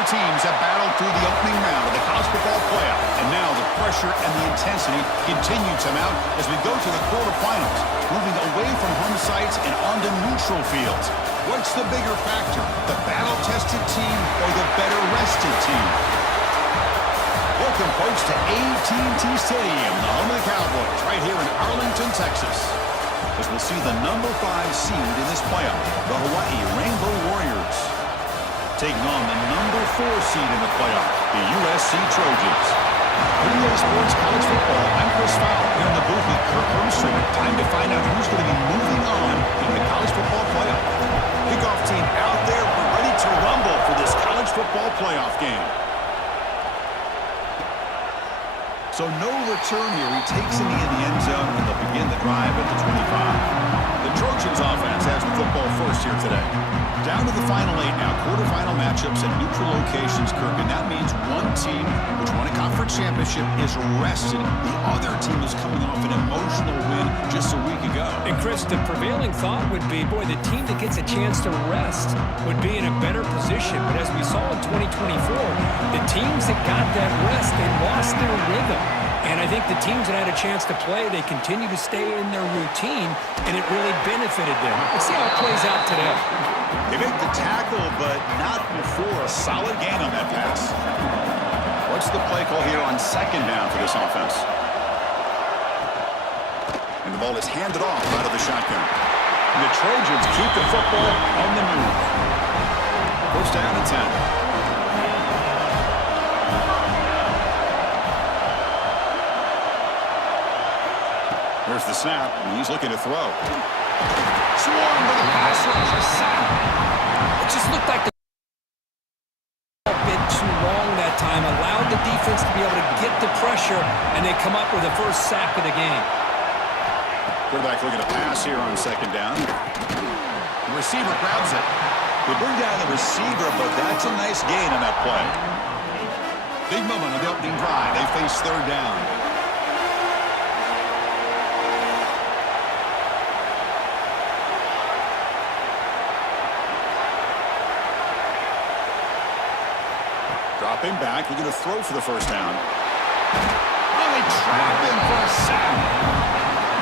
Four teams have battled through the opening round of the college football playoff, and now the pressure and the intensity continue to mount as we go to the quarterfinals, moving away from home sites and onto neutral fields. What's the bigger factor, the battle-tested team or the better-rested team? Welcome, folks, to AT&T Stadium, the home of the Cowboys, right here in Arlington, Texas, as we'll see the number 5 seed in this playoff, the Hawaii Rainbow Warriors, taking on the number 4 seed in the playoff, the USC Trojans. EA Sports College Football, I'm Chris Fowler here in the booth with Kirk Hermstrom. Time to find out who's going to be moving on in the college football playoff. Kickoff team out there, we're ready to rumble for this college football playoff game. So no return here. He takes it in the end zone, and they'll begin the drive at the 25. The Trojans offense has the football first here today. Down to the final 8 now. Quarterfinal matchups at neutral locations, Kirk, and that means one team which won a conference championship is rested. The other team is coming off an emotional win just a week ago. And Chris, the prevailing thought would be, boy, the team that gets a chance to rest would be in a better position. But as we saw in 2024, the teams that got that rest, they lost their rhythm. And I think the teams that had a chance to play, they continue to stay in their routine, and it really benefited them. Let's see how it plays out today. They make the tackle, but not before a solid gain on that pass. What's the play call here on second down for this offense? And the ball is handed off out of the shotgun. And the Trojans keep the football on the move. First down and 10. Here's the snap, and he's looking to throw. Swarmed with a pass rush, a sack. It just looked like the a bit too long that time, allowed the defense to be able to get the pressure, and they come up with the first sack of the game. Quarterback looking to pass here on second down. The receiver grabs it. They bring down the receiver, but that's a nice gain on that play. Big moment on the opening drive. They face third down. Dropping back, looking to throw for the first down. Oh, they trap him for a sack.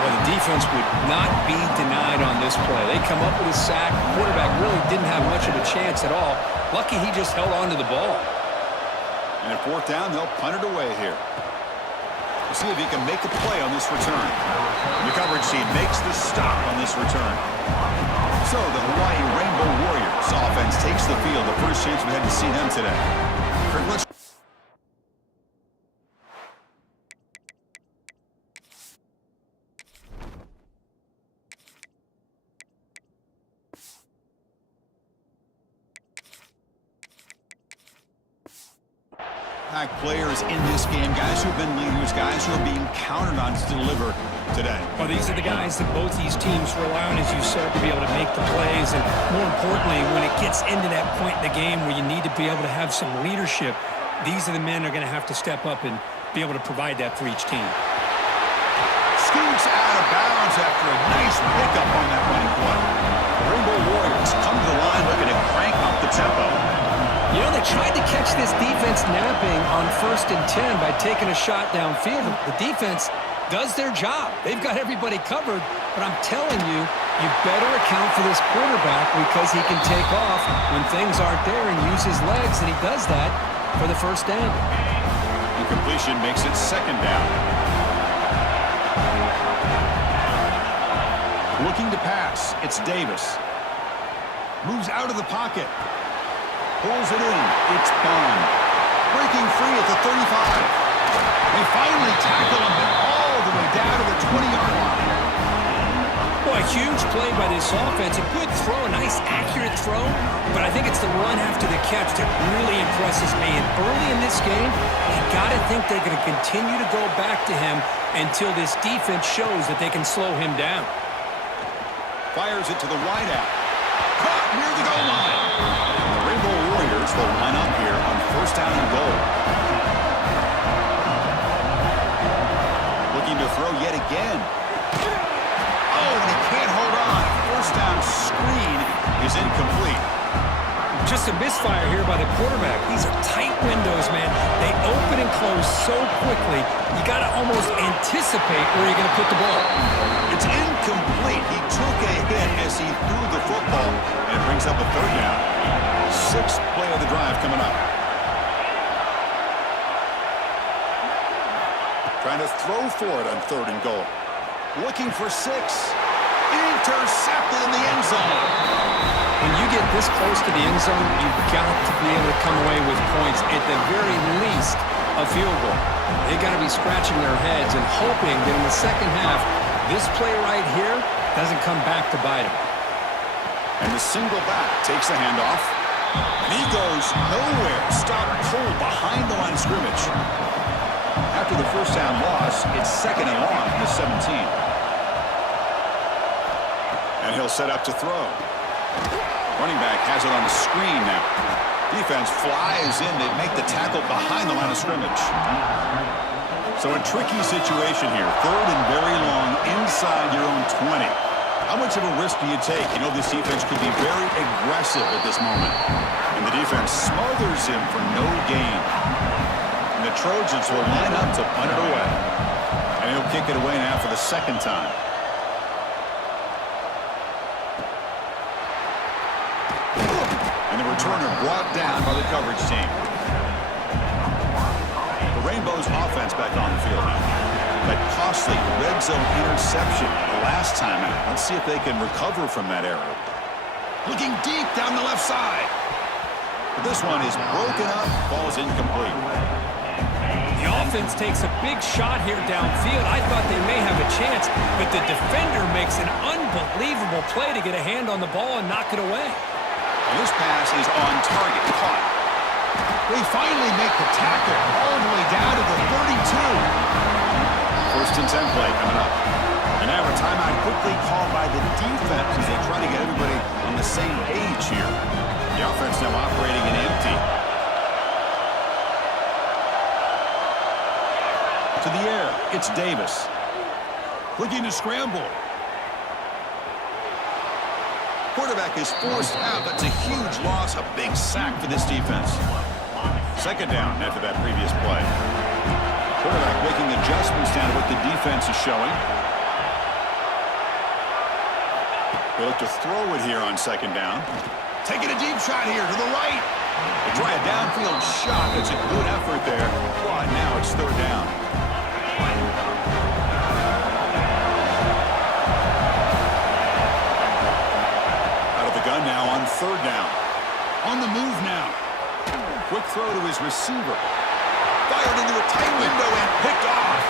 Well, the defense would not be denied on this play. They come up with a sack. The quarterback really didn't have much of a chance at all. Lucky he just held on to the ball. And at fourth down, they'll punt it away here. We'll see if he can make a play on this return. The coverage team makes the stop on this return. So the Hawaii Rainbow Warriors offense takes the field. The first chance we had to see them today. Let's players in this game, guys who have been leaders, guys who are being counted on to deliver today. Well, these are the guys that both these teams rely on, as you said, to be able to make the plays. And more importantly, when it gets into that point in the game where you need to be able to have some leadership, these are the men that are going to have to step up and be able to provide that for each team. Scoots out of bounds after a nice pickup on that running play. The Rainbow Warriors come to the line looking to crank up the tempo. You know, they tried to catch this defense napping on 1st and 10 by taking a shot downfield. The defense does their job. They've got everybody covered, but I'm telling you, you better account for this quarterback because he can take off when things aren't there and use his legs, and he does that for the first down. Incompletion makes it second down. Looking to pass, it's Davis. Moves out of the pocket. Pulls it in. It's Bond. Breaking free at the 35. They finally tackle him all the way down to the 20-yard line. Boy, a huge play by this offense. A good throw, a nice accurate throw. But I think it's the run after the catch that really impresses me. And early in this game, you got to think they're going to continue to go back to him until this defense shows that they can slow him down. Fires it to the wideout. Caught near the goal line. The Rainbow Warriors will line up here on first down and goal. Looking to throw yet again. Oh, and he can't hold on. First down screen is incomplete. just a misfire here by the quarterback. These are tight windows, man. They open and close so quickly, you got to almost anticipate where you're going to put the ball. It's incomplete. He took a hit as he threw the football, and it brings up a third down. Sixth play of the drive coming up. Trying to throw for it on 3rd and goal. Looking for 6. Intercepted in the end zone. When you get this close to the end zone, you've got to be able to come away with points, at the very least a field goal. They got to be scratching their heads and hoping that in the second half, this play right here doesn't come back to bite them. And the single back takes the handoff. And he goes nowhere. Stop cold behind the line of scrimmage. After the first down loss, it's 2nd and long from the 17. And he'll set up to throw. Running back has it on the screen now. Defense flies in. They make the tackle behind the line of scrimmage. So a tricky situation here. 3rd and very long inside your own 20. How much of a risk do you take? You know this defense could be very aggressive at this moment. And the defense smothers him for no gain. And the Trojans will line up to punt it away. And he'll kick it away now for the 2nd time. And the returner brought down by the coverage team. The Rainbows offense back on the field now. That costly red zone interception the last time out. Let's see if they can recover from that error. Looking deep down the left side. But this one is broken up. Ball's incomplete. The offense takes a big shot here downfield. I thought they may have a chance, but the defender makes an unbelievable play to get a hand on the ball and knock it away. And this pass is on target. Caught. They finally make the tackle all the way down to the 32. 1st and 10 play coming up. And now a timeout quickly called by the defense as they try to get everybody on the same page here. The offense now operating in empty. To the air, it's Davis. Looking to scramble. Quarterback is forced out. That's a huge loss, a big sack for this defense. 2nd down after that previous play. Quarterback making adjustments down to what the defense is showing. They look to throw it here on 2nd down. Taking a deep shot here to the right. They try a downfield shot. It's a good effort there. But now it's 3rd down. Out of the gun now on 3rd down. On the move now. Quick throw to his receiver. Fired into a tight window and picked off.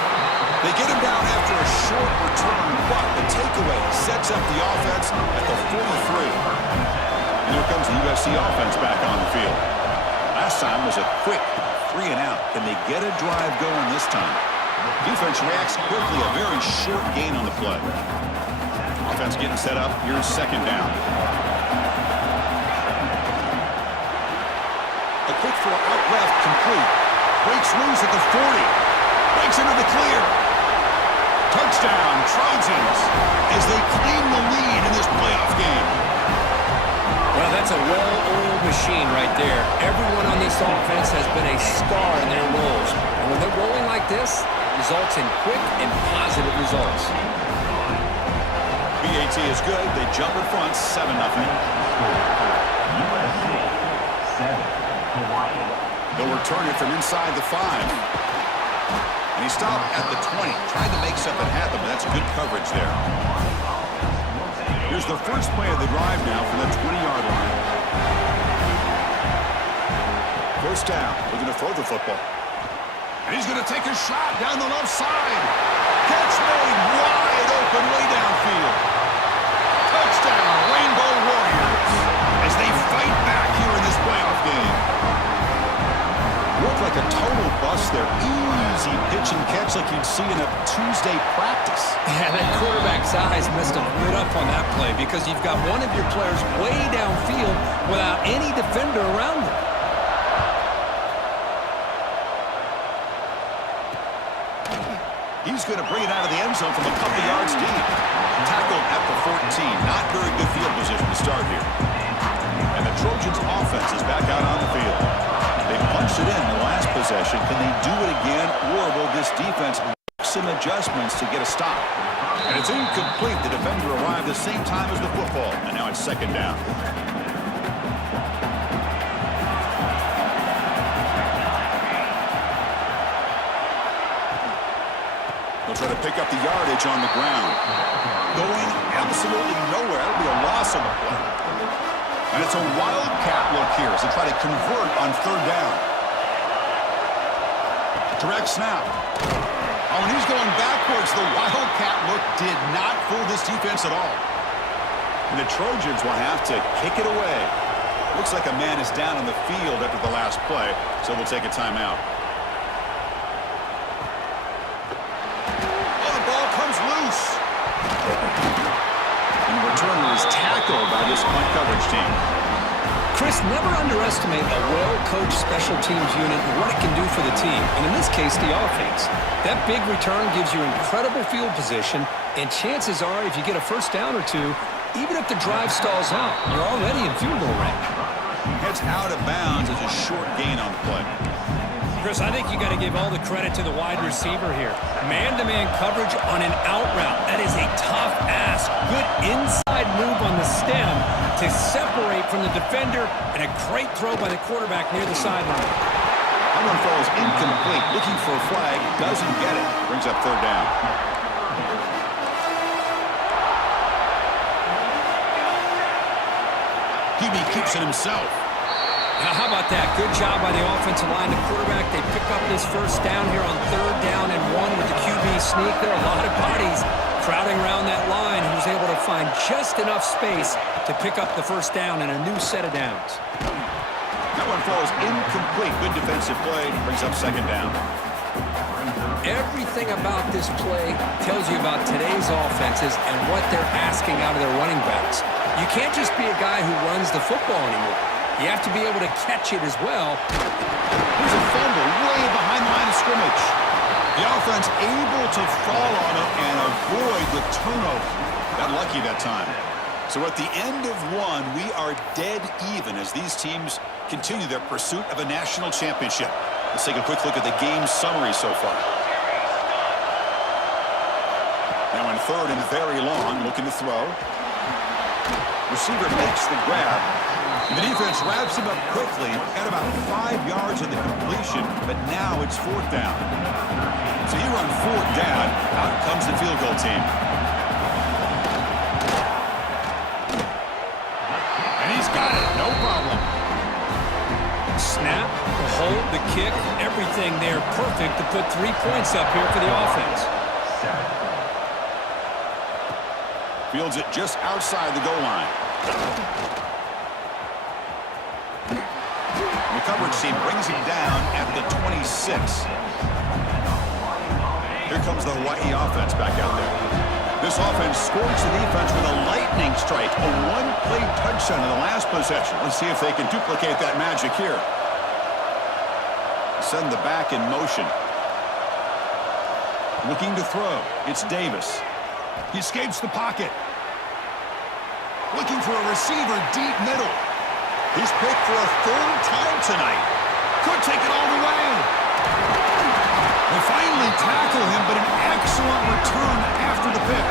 They get him down after a short return, but the takeaway sets up the offense at the 43. And here comes the USC offense back on the field. Last time was a quick 3 and out. Can they get a drive going this time? Defense reacts quickly, a very short gain on the play. Offense getting set up. Here's 2nd down. A quick throw out left, complete. Breaks loose at the 40. Breaks into the clear. Touchdown, Trojans, as they claim the lead in this playoff game. Well, that's a well-oiled machine right there. Everyone on this offense has been a star in their roles. And when they're rolling like this, results in quick and positive results. BAT is good. They jump in front, 7-0. They'll return it from inside the 5. And he stopped at the 20, trying to make something happen, but that's good coverage there. Here's the first play of the drive now from the 20-yard line. 1st down. We're going to throw the football. And he's going to take a shot down the left side. Catch made wide open way downfield. Touchdown, Rainbow Warriors, as they fight back here in this playoff game. Looked like a total bust there. Easy pitch and catch like you'd see in a Tuesday practice. Yeah, that quarterback's eyes must have lit up on that play because you've got one of your players way downfield without any defender around him. He's going to bring it out of the end zone from a couple yards deep. Tackled at the 14. Not very good field position to start here. And the Trojans offense is back out on the field. They punched it in the last possession. Can they do it again, or will this defense make some adjustments to get a stop? And it's incomplete. The defender arrived the same time as the football, and now it's second down. They'll try to pick up the yardage on the ground. Going absolutely nowhere. That'll be a loss on the play. And it's a wildcat look here as they try to convert on third down. Direct snap. Oh, and he's going backwards. The wildcat look did not fool this defense at all. And the Trojans will have to kick it away. Looks like a man is down on the field after the last play, so we'll take a timeout. Loose. And the returner is tackled by this punt coverage team. Chris, never underestimate a well-coached special teams unit and what it can do for the team, and in this case, the offense. That big return gives you incredible field position, and chances are if you get a first down or two, even if the drive stalls out, you're already in field goal range. Heads out of bounds as a short gain on the play. Chris, I think you got to give all the credit to the wide receiver here. Man-to-man coverage on an out route. That is a tough ask. Good inside move on the stem to separate from the defender, and a great throw by the quarterback near the sideline. That one falls incomplete. Looking for a flag. Doesn't get it. Brings up third down. QB keeps it himself. Now, how about that? Good job by the offensive line. The quarterback, they pick up this first down here on third down and 1 with the QB sneak. There are a lot of bodies crowding around that line. He was able to find just enough space to pick up the first down and a new set of downs. That one falls incomplete. Good defensive play. Brings up second down. Everything about this play tells you about today's offenses and what they're asking out of their running backs. You can't just be a guy who runs the football anymore. You have to be able to catch it as well. There's a fumble way behind the line of scrimmage. The offense able to fall on it and avoid the turnover. Got lucky that time. So at the end of one, we are dead even as these teams continue their pursuit of a national championship. Let's take a quick look at the game summary so far. Now in third and very long, looking to throw. Receiver makes the grab. The defense wraps him up quickly at about 5 yards of the completion, but now it's fourth down. So he runs fourth down. Out comes the field goal team. And he's got it. No problem. Snap, the hold, the kick, everything there perfect to put 3 points up here for the offense. Fields it just outside the goal line. The coverage team brings him down at the 26. Here comes the Hawaii offense back out there. This offense scores the defense with a lightning strike, a one-play touchdown in the last possession. Let's see if they can duplicate that magic here. Send the back in motion. Looking to throw. It's Davis. He escapes the pocket. Looking for a receiver deep middle. He's picked for a third time tonight. Could take it all the way. They finally tackle him, but an excellent return after the pick.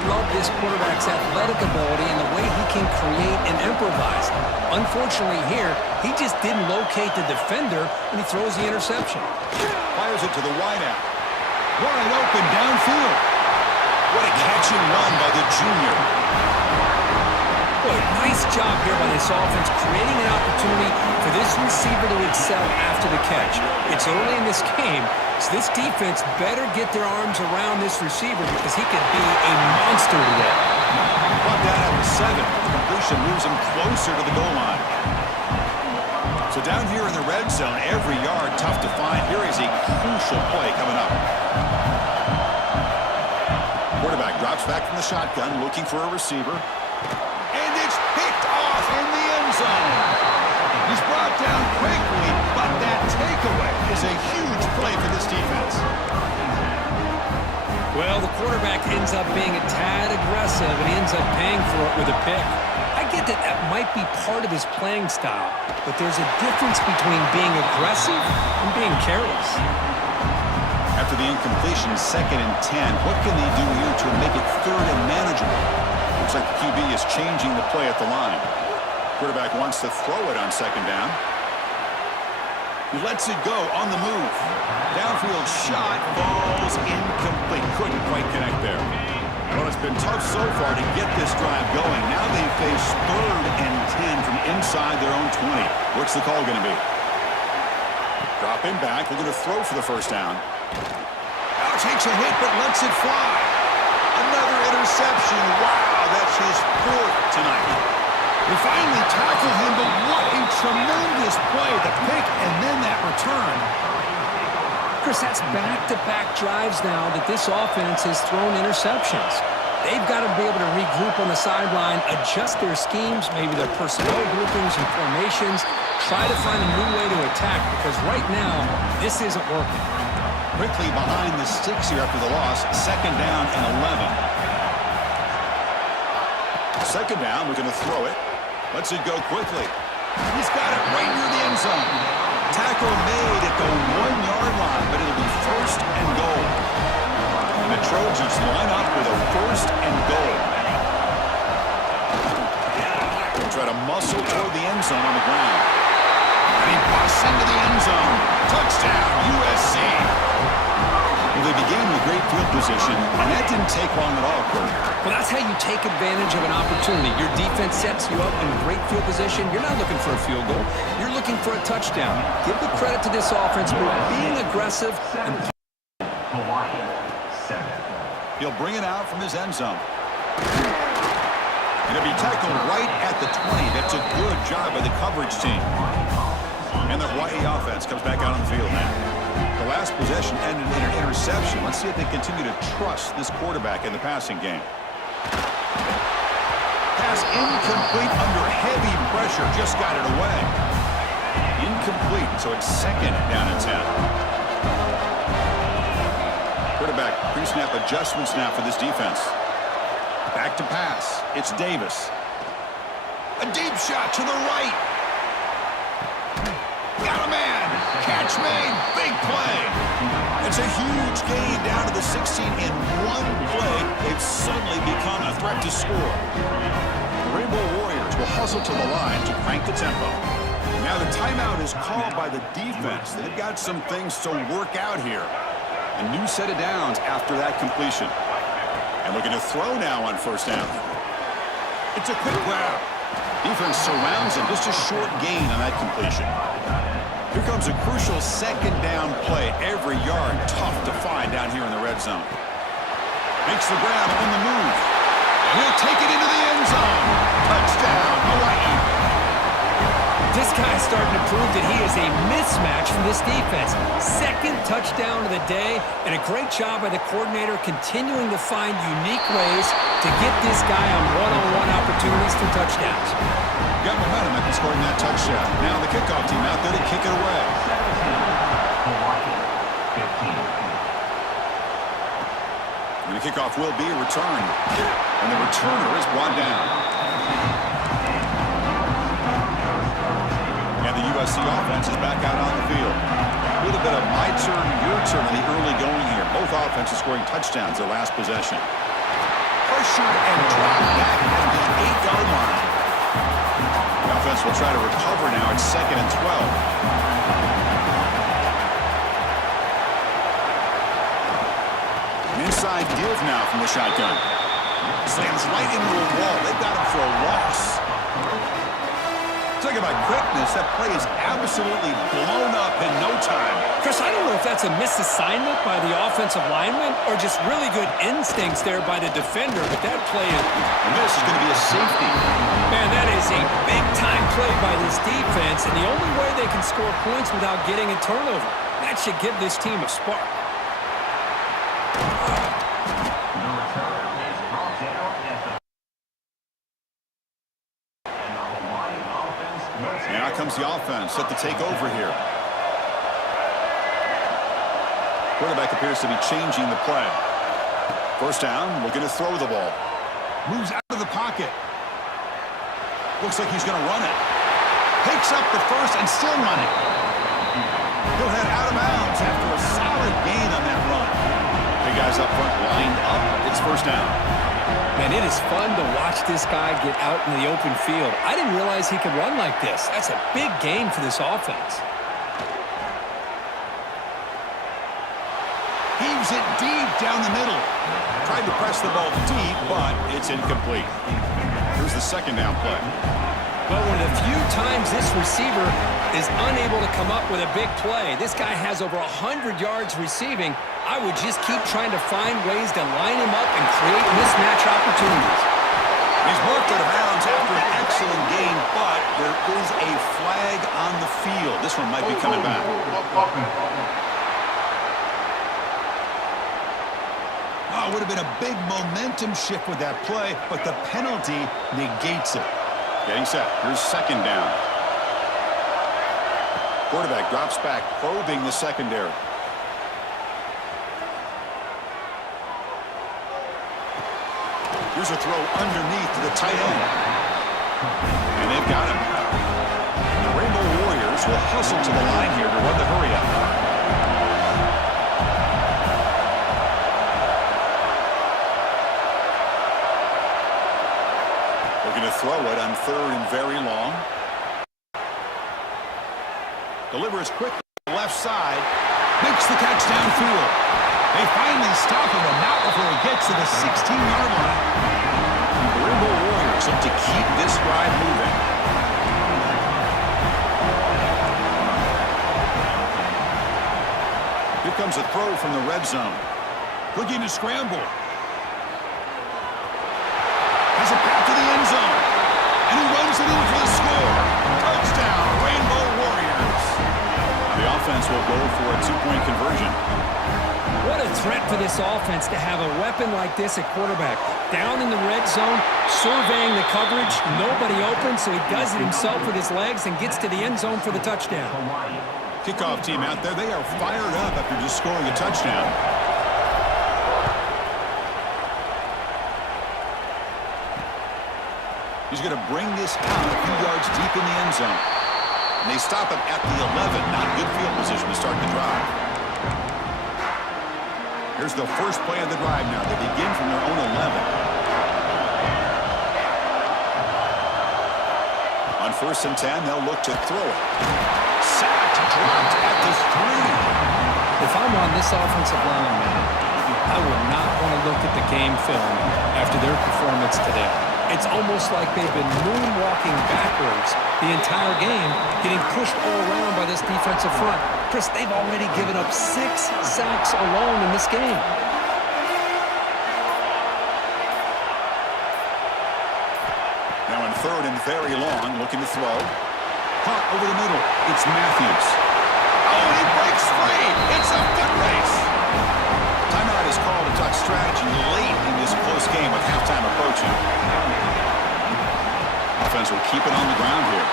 I love this quarterback's athletic ability and the way he can create and improvise. Unfortunately here, he just didn't locate the defender when he throws the interception. Fires it to the wideout. Wide open downfield. What a catch and run by the junior. Boy, nice job here by this offense, creating an opportunity for this receiver to excel after the catch. It's early in this game, so this defense better get their arms around this receiver because he could be a monster today. Brought down at the 7. The completion moves him closer to the goal line. So down here in the red zone, every yard tough to find. Here is a crucial play coming up. Quarterback drops back from the shotgun, looking for a receiver. And it's picked off in the end zone. He's brought down quickly, but that takeaway is a huge play for this defense. Well, the quarterback ends up being a tad aggressive, and he ends up paying for it with a pick. I get that that might be part of his playing style, but there's a difference between being aggressive and being careless. After the incompletion, 2nd and 10. What can they do here to make it 3rd and manageable? Looks like the QB is changing the play at the line. Quarterback wants to throw it on 2nd down. He lets it go on the move. Downfield shot, falls incomplete. Couldn't quite connect there. Well, it's been tough so far to get this drive going. Now they face 3rd and 10 from inside their own 20. What's the call going to be? Drop him back. They're going to throw for the 1st down. Now takes a hit, but lets it fly. Another interception. Wow, that's his 4th tonight. They finally tackle him, but what a tremendous play. The pick and then that return. Chris, that's back-to-back drives now that this offense has thrown interceptions. They've got to be able to regroup on the sideline, adjust their schemes, maybe their personnel groupings and formations, try to find a new way to attack, because right now, this isn't working. Quickly behind the sticks here after the loss. 2nd down and 11. 2nd down, we're going to throw it. Lets it go quickly. He's got it right near the end zone. Tackle made at the 1-yard line, but it'll be 1st and goal. And the Trojans line up with a 1st and goal. They try to muscle toward the end zone on the ground. And he busts into the end zone. Touchdown, USC. Well, they began with great field position, and that didn't take long at all, Kurt. Well, that's how you take advantage of an opportunity. Your defense sets you up in great field position. You're not looking for a field goal. You're looking for a touchdown. Give the credit to this offense for being aggressive. And he'll bring it out from his end zone. Going to be tackled right at the 20. That's a good job by the coverage team. And the Hawaii offense comes back out on the field now. The last possession ended in an interception. Let's see if they continue to trust this quarterback in the passing game. Pass incomplete under heavy pressure. Just got it away. Incomplete, so it's 2nd down and 10. Quarterback pre-snap adjustments now for this defense. Back to pass. It's Davis. A deep shot to the right. Got a man. Catch made. Big play. It's a huge gain down to the 16 in one play. They've suddenly become a threat to score. The Rainbow Warriors will hustle to the line to crank the tempo. Now the timeout is called by the defense. They've got some things to work out here. A new set of downs after that completion. And looking to throw now on 1st down. It's a quick grab. Defense surrounds him. Just a short gain on that completion. Here comes a crucial 2nd down play. Every yard tough to find down here in the red zone. Makes the grab on the move. He'll take it into the end zone. Touchdown, Hawaii. This guy's starting to prove that he is a mismatch from this defense. 2nd touchdown of the day, and a great job by the coordinator continuing to find unique ways to get this guy on one-on-one opportunities for touchdowns. Got momentum after scoring that touchdown. Now the kickoff team out there to kick it away. And the kickoff will be returned. And the returner is brought down. And the USC offense is back out on the field. A little bit of my turn, your turn in the early going here. Both offenses scoring touchdowns their last possession. Pressured and dropped back at the 8-yard line. The offense will try to recover now. It's 2nd and 12. An inside give now from the shotgun. Slams right into a wall. They've got him for a loss. Talk about quickness. That play is absolutely blown up in no time. Chris, I don't know if that's a misassignment by the offensive lineman or just really good instincts there by the defender, but that play is... And this is going to be a safety. Man, that is a big-time play by this defense, and the only way they can score points without getting a turnover. That should give this team a spark. Now comes the offense set to take over here. Quarterback appears to be changing the play. 1st down, looking to throw the ball. Moves out of the pocket. Looks like he's going to run it. Picks up the first and still running. He'll head out of bounds after a solid gain on that run. The guys up front lined up. It's first down. Man, it is fun to watch this guy get out in the open field. I didn't realize he could run like this. That's a big gain for this offense. Heaves it deep down the middle. Tried to press the ball deep, but it's incomplete. Here's the second down play. Well, one of the few times this receiver is unable to come up with a big play. This guy has over 100 yards receiving. I would just keep trying to find ways to line him up and create mismatch opportunities. He's marked out of bounds after an excellent gain, but there is a flag on the field. This one might be coming back. Oh, it would have been a big momentum shift with that play, but the penalty negates it. Getting set. Here's second down. Quarterback drops back, probing the secondary. Here's a throw underneath to the tight end. And they've got him. The Rainbow Warriors will hustle to the line here to run the hurry-up. Looking to throw it on third and very long. Delivers quickly to the left side. Makes the catch downfield. They finally stop him, and not before he gets to the 16-yard line. The Rainbow Warriors look to keep this drive moving. Here comes a throw from the red zone. Looking to scramble. Has a path to the end zone. And he runs it in for the score. Touchdown, Rainbow Warriors. Now the offense will go for a two-point conversion. What a threat for this offense to have a weapon like this at quarterback. Down in the red zone, surveying the coverage, nobody open, so he does it himself with his legs and gets to the end zone for the touchdown. Kickoff team out there, they are fired up after just scoring a touchdown. He's going to bring this out a few yards deep in the end zone. And they stop him at the 11. Not good field position to start the drive. Here's the first play of the drive now. They begin from their own 11. On first and 10, they'll look to throw it. Sacked, dropped at the 3. If I'm on this offensive line, man, I would not want to look at the game film after their performance today. It's almost like they've been moonwalking backwards the entire game, getting pushed all around by this defensive front. Chris, they've already given up 6 sacks alone in this game. Now in third and very long, looking to throw. Caught over the middle. It's Matthews. Oh, he breaks free. It's a foot race. Timeout is called to touch strategy late in this close game with halftime approaching. Offense will keep it on the ground here.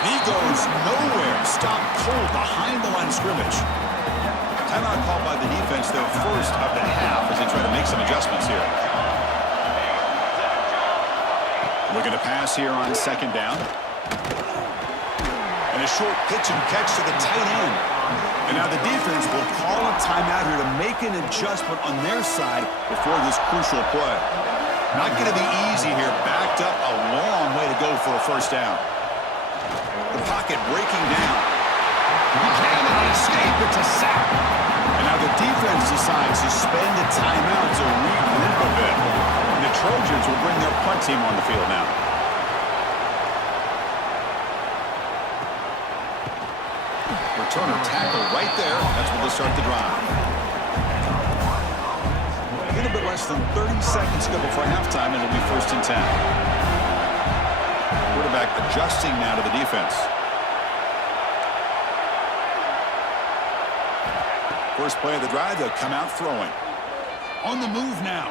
And he goes nowhere. Stopped cold behind the line of scrimmage. Timeout called by the defense, their first of the half, as they try to make some adjustments here. Looking to pass here on second down. And a short pitch and catch to the tight end. And now the defense will call a timeout here to make an adjustment on their side before this crucial play. Not going to be easy here. Backed up a long way to go for a first down. The pocket breaking down. He cannot escape. It's a sack. And now the defense decides to spend a timeout to regroup a bit. And the Trojans will bring their punt team on the field now. Returner tackle right there. That's where they'll start the drive. A little bit less than 30 seconds to go before halftime, and it'll be first and 10. Quarterback adjusting now to the defense. First play of the drive, they'll come out throwing. On the move now.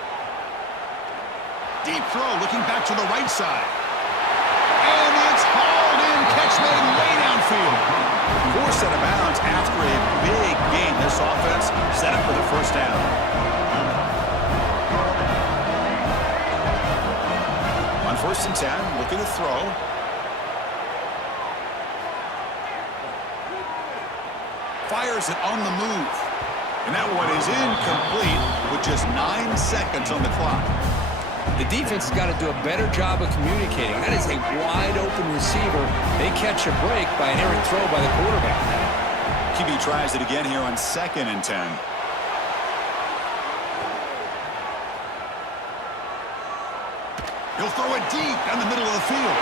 Deep throw, looking back to the right side. And it's hauled in. Catch made way downfield. Forced out of bounds after a big gain. This offense set up for the first down. On first and 10, looking to throw. fires it on the move. And that one is incomplete with just 9 seconds on the clock. The defense has got to do a better job of communicating. That is a wide-open receiver. They catch a break by an errant throw by the quarterback. QB tries it again here on 2nd and 10. He'll throw it deep down the middle of the field.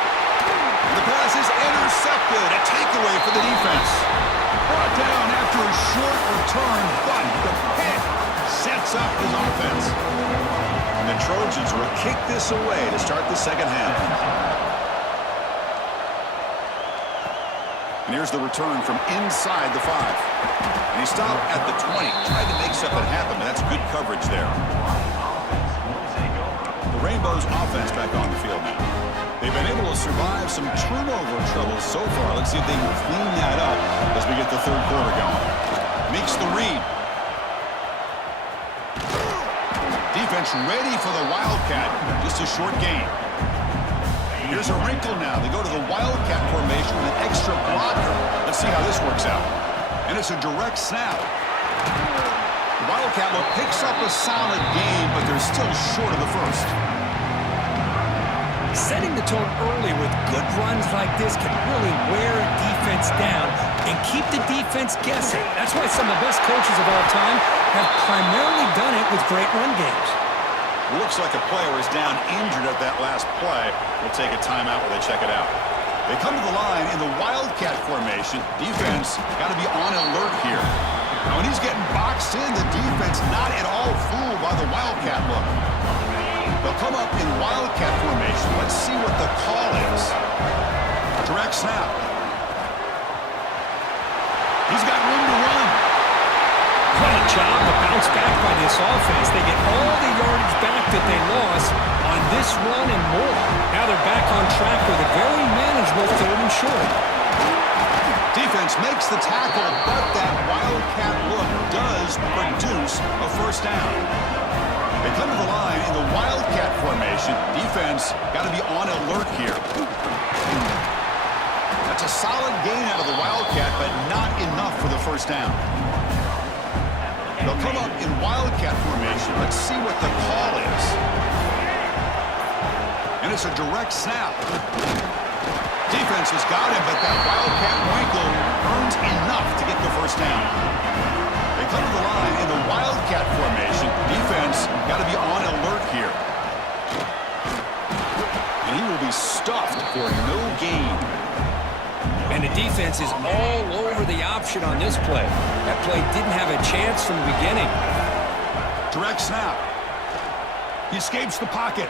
The pass is intercepted. A takeaway for the defense. Brought down after a short return, but the pick sets up his offense. And the Trojans will kick this away to start the second half. And here's the return from inside the 5. And he stopped at the 20. Tried to make something happen, but that's good coverage there. The Rainbows offense back on the field now. They've been able to survive some turnover trouble so far. Let's see if they can clean that up as we get the third quarter going. Makes the read. Defense ready for the Wildcat. Just a short gain. Here's a wrinkle now. They go to the Wildcat formation with an extra blocker. Let's see how this works out. And it's a direct snap. The Wildcat look picks up a solid gain, but they're still short of the first. Setting the tone early with good runs like this can really wear a defense down and keep the defense guessing. That's why some of the best coaches of all time have primarily done it with great run games. Looks like a player is down injured at that last play. We'll take a timeout while they check it out. They come to the line in the Wildcat formation. Defense got to be on alert here. Now, when he's getting boxed in, the defense not at all fooled by the Wildcat look. They'll come up in Wildcat formation. Let's see what the call is. Direct snap. He's got room to run. What a job to bounce back by this offense. They get all the yardage back that they lost on this run and more. Now they're back on track with a very manageable 3rd and short. Defense makes the tackle, but that Wildcat look does produce a first down. They come to the line in the Wildcat formation. Defense got to be on alert here. That's a solid gain out of the Wildcat, but not enough for the first down. They'll come up in Wildcat formation. Let's see what the call is. And it's a direct snap. Defense has got him, but that Wildcat wrinkle earns enough to get the first down. They come to the line in the Wildcat formation. Defense got to be on alert here. And he will be stuffed for no gain. And the defense is all over the option on this play. That play didn't have a chance from the beginning. Direct snap. He escapes the pocket.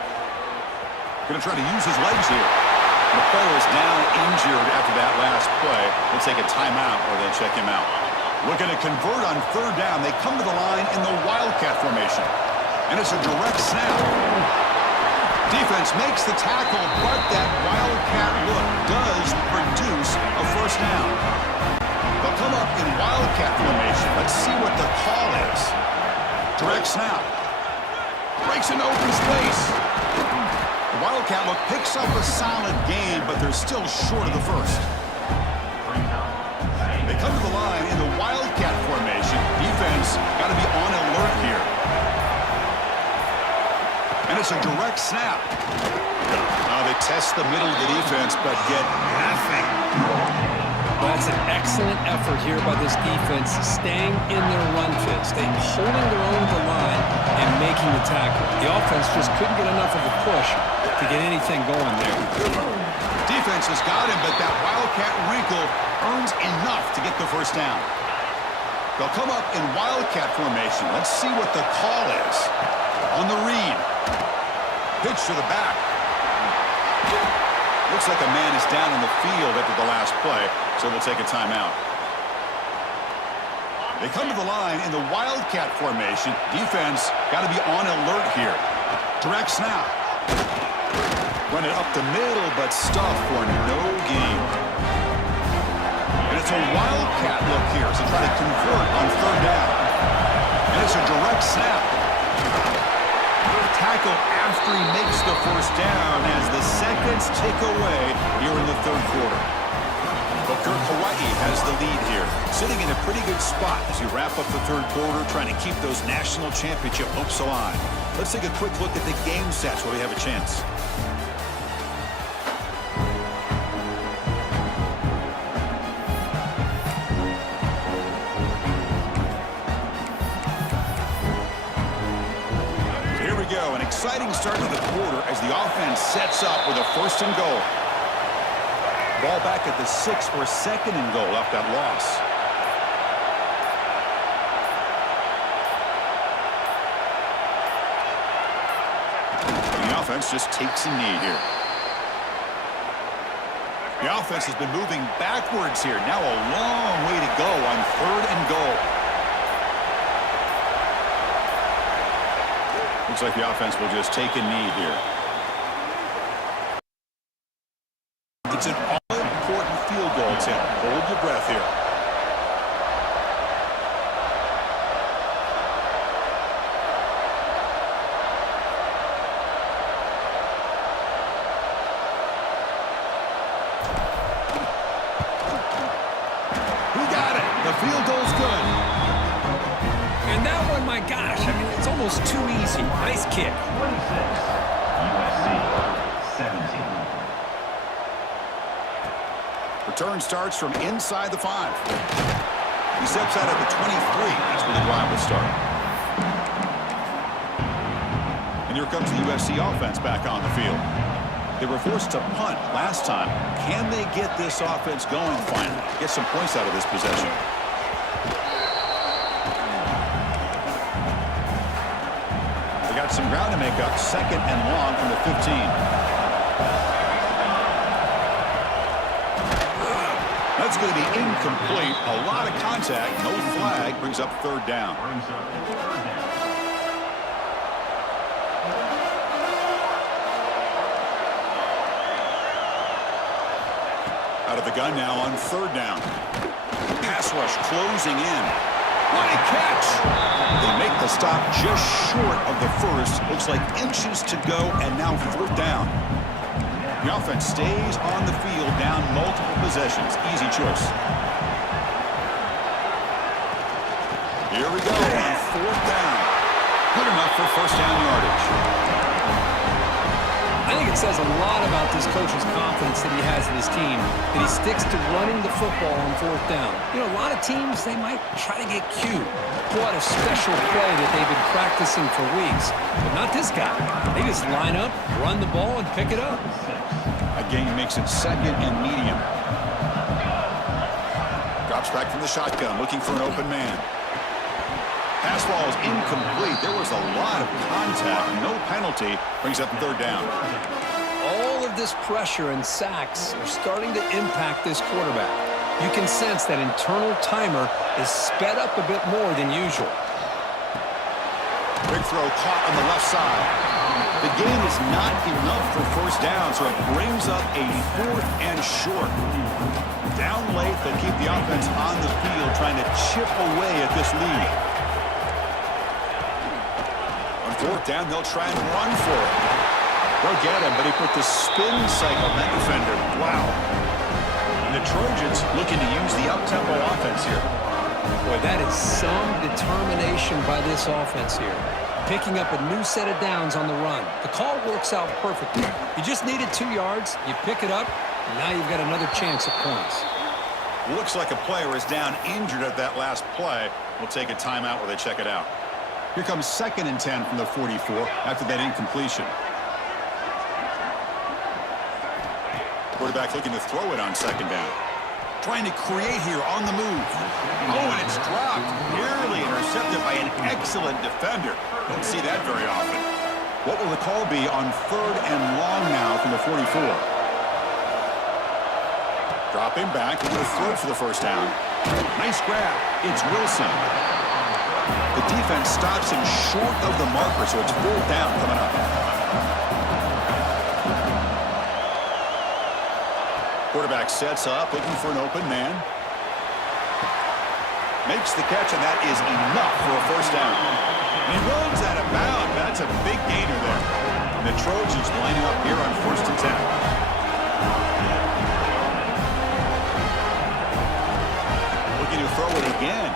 Going to try to use his legs here. The player is down injured after that last play. They'll take a timeout or they'll check him out. Looking to convert on 3rd down. They come to the line in the Wildcat formation. And it's a direct snap. Defense makes the tackle, but that Wildcat look does produce a first down. They'll come up in Wildcat formation. Let's see what the call is. Direct snap. Breaks into open space. The Wildcat look picks up a solid gain, but they're still short of the first. They come to the line in the Wildcat formation. Defense got to be on alert here. And it's a direct snap. They test the middle of the defense, but get nothing. That's an excellent effort here by this defense, staying in their run fits. They holding their own to the line and making the tackle. The offense just couldn't get enough of a push to get anything going there. Defense has got him, but that Wildcat wrinkle earns enough to get the first down. They'll come up in Wildcat formation. Let's see what the call is. On the read. Pitch to the back. Looks like a man is down in the field after the last play, so we'll take a timeout. They come to the line in the Wildcat formation. Defense got to be on alert here. Direct snap. Run it up the middle, but stuffed for no gain. And it's a Wildcat look here, so try to convert on 3rd down. And it's a direct snap. Tackle after he makes the first down as the seconds tick away here in the 3rd quarter. They'll Kirk, Hawaii has the lead here, sitting in a pretty good spot as you wrap up the third quarter, trying to keep those national championship hopes alive. Let's take a quick look at the game stats where we have a chance. Here we go, an exciting start to the quarter as the offense sets up with a 1st and goal. Ball back at the 6 for a 2nd and goal off that loss. The offense just takes a knee here. The offense has been moving backwards here. Now a long way to go on 3rd and goal. Looks like the offense will just take a knee here. It's an all-important field goal attempt. Hold your breath here. Who got it? The field goal's good. And that one, my gosh, I mean, it's almost too easy. Nice kick. USC 17. Return starts from inside the 5. He steps out at the 23. That's where the drive will start. And here comes the USC offense back on the field. They were forced to punt last time. Can they get this offense going finally? Get some points out of this possession. They got some ground to make up. 2nd and long from the 15. That's going to be incomplete. A lot of contact. No flag. Brings up 3rd down. Out of the gun now on 3rd down. Pass rush closing in. What a catch! They make the stop just short of the 1st. Looks like inches to go, and now 4th down. The offense stays on the field down multiple possessions. Easy choice. Here we go on 4th down. Good enough for 1st down yardage. I think it says a lot about this coach's confidence that he has in his team, that he sticks to running the football on 4th down. You know, a lot of teams, they might try to get cute, pull out a special play that they've been practicing for weeks. But not this guy. They just line up, run the ball, and pick it up. A gain makes it 2nd and medium. Drops back from the shotgun, looking for an open man. Pass ball is incomplete. There was a lot of contact. No penalty. Brings up 3rd down. All of this pressure and sacks are starting to impact this quarterback. You can sense that internal timer is sped up a bit more than usual. Big throw caught on the left side. The gain is not enough for 1st down, so it brings up a 4th and short. Down late, they keep the offense on the field, trying to chip away at this lead. On 4th down, they'll try and run for it. They'll get him, but he put the spin cycle on that defender. Wow. And the Trojans looking to use the up-tempo offense here. Boy, that is some determination by this offense here. Picking up a new set of downs on the run. The call works out perfectly. You just needed 2 yards, you pick it up, and now you've got another chance at points. Looks like a player is down injured at that last play. We'll take a timeout where they check it out. Here comes 2nd and 10 from the 44 after that incompletion. Quarterback looking to throw it on 2nd down. Trying to create here on the move. Oh, and it's dropped. Nearly intercepted by an excellent defender. Don't see that very often. What will the call be on 3rd and long now from the 44? Dropping back, and a throw for the 1st down. Nice grab. It's Wilson. The defense stops him short of the marker, so it's 4th down coming up. Quarterback sets up, looking for an open man. Makes the catch, and that is enough for a 1st down. And he runs out of bounds. That's a big gainer there. And the Trojans lining up here on 1st and 10. throw it again.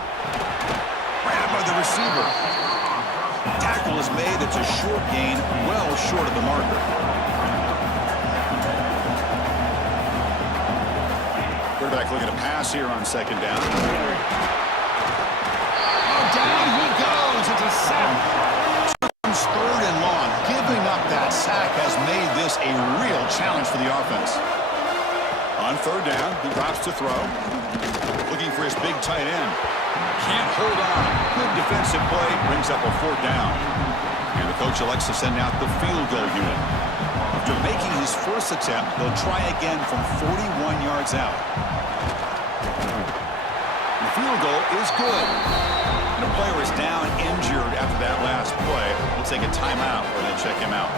Grabbed by the receiver. Tackle is made. It's a short gain, well short of the marker. Quarterback looking to pass here on second down. Oh, down he goes. It's a sack. Third and long. Giving up that sack has made this a real challenge for the offense. On third down, he drops to throw. Looking for his big tight end. Can't hold on. Good defensive play. Brings up a fourth down. And the coach elects to send out the field goal unit. After making his first attempt, they'll try again from 41 yards out. The field goal is good. And the player is down injured after that last play. We'll take a timeout or then check him out.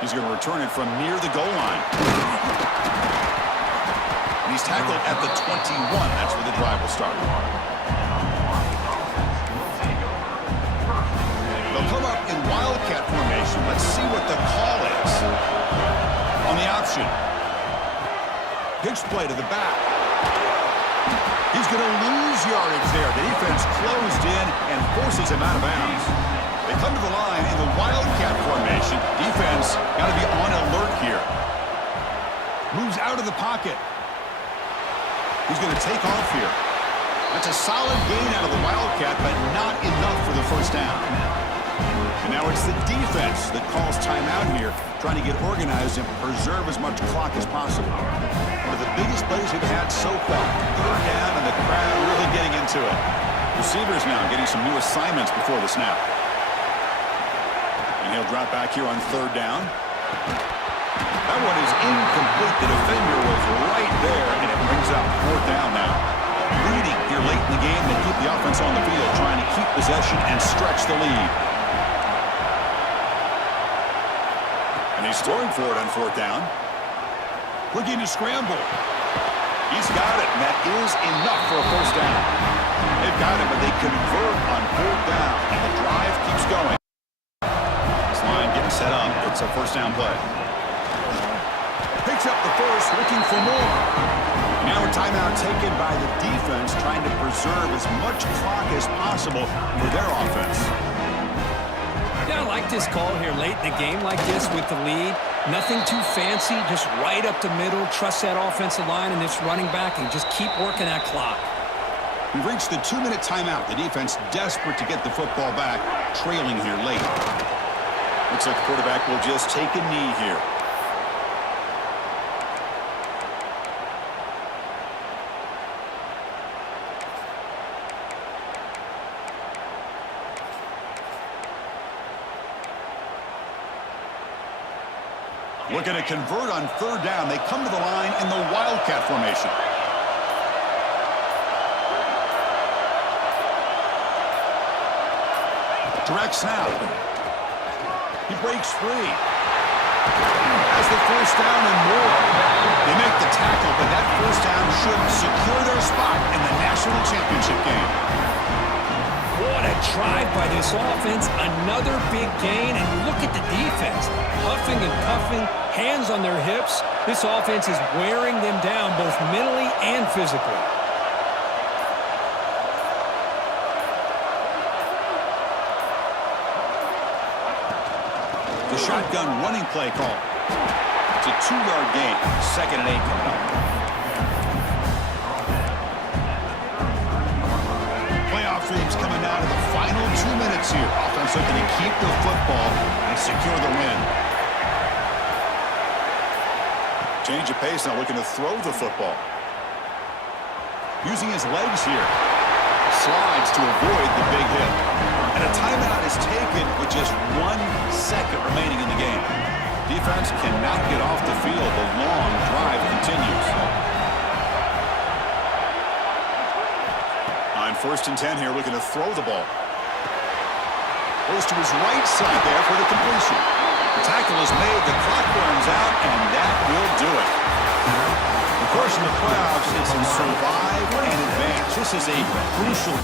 He's going to return it from near the goal line. And he's tackled at the 21. That's where the drive will start. They'll come up in wildcat formation. Let's see what the call is. On the option. Pitch play to the back. He's going to lose yardage there. The defense closed in and forces him out of bounds. They come to the line in the wildcat formation. Defense got to be on alert here. Moves out of the pocket. He's going to take off here. That's a solid gain out of the wildcat, but not enough for the first down. And now it's the defense that calls timeout here, trying to get organized and preserve as much clock as possible. One of the biggest plays we've had so far. Third down, and the crowd really getting into it. Receivers now getting some new assignments before the snap. And he'll drop back here on third down. That one is incomplete. The defender was right there, and it brings out fourth down now. Leading here late in the game, they keep the offense on the field, trying to keep possession and stretch the lead. And he's throwing for it on fourth down. Looking to scramble. He's got it, and that is enough for a first down. They've got it, but they convert on fourth down, and the drive keeps going. This line getting set up. It's a first down play. Picks up the first, looking for more. Now a timeout taken by the defense, trying to preserve as much clock as possible for their offense. Yeah, I like this call here late in the game like this with the lead. Nothing too fancy, just right up the middle. Trust that offensive line and this running back and just keep working that clock. We've reached the 2-minute timeout. The defense desperate to get the football back, trailing here late. Looks like the quarterback will just take a knee here. Looking to convert on third down. They come to the line in the wildcat formation. Direct snap. He breaks free. Has the first down and more. They make the tackle, but that first down should secure their spot in the national championship game. What a drive by this offense. Another big gain, and look at the defense. Huffing and puffing, hands on their hips. This offense is wearing them down both mentally and physically. The shotgun running play call. It's a 2-yard gain. 2nd and 8 coming up. Playoff dreams coming down to the final 2 minutes here. Offense looking to keep the football and secure the win. Change of pace now, looking to throw the football. Using his legs here. Slides to avoid the big hit. And a timeout is taken with just 1 second remaining in the game. Defense cannot get off the field. The long drive continues. On 1st and 10 here, looking to throw the ball. Goes to his right side there for the completion. The tackle is made, the clock runs out, and that will do it. Of course, in the playoffs, it's in survive and advance. This is a crucial